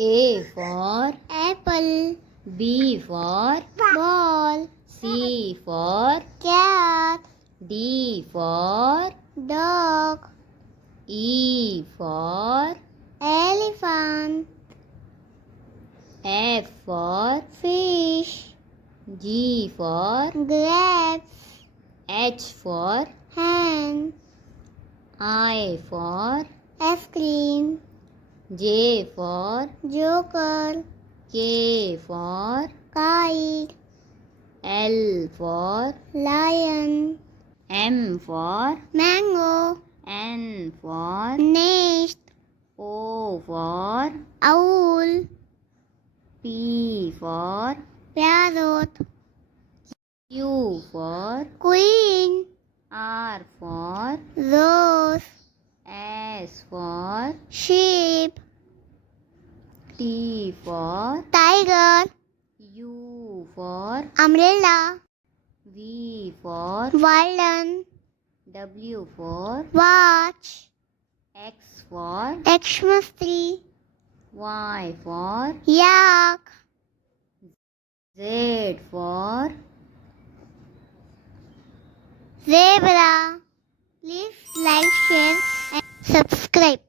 A for apple, B for ball, C for cat, D for dog, E for elephant, F for fish, G for grapes, H for hen, I for ice cream, J for joker, K for kite, L for lion, M for mango, N for nest, O for owl, P for parrot, Q for queen, R for rose, S for sheep, T for tiger, U for umbrella, V for violin, W for watch, X for Xmas tree, Y for yak, Z for zebra. Please like, share, and subscribe.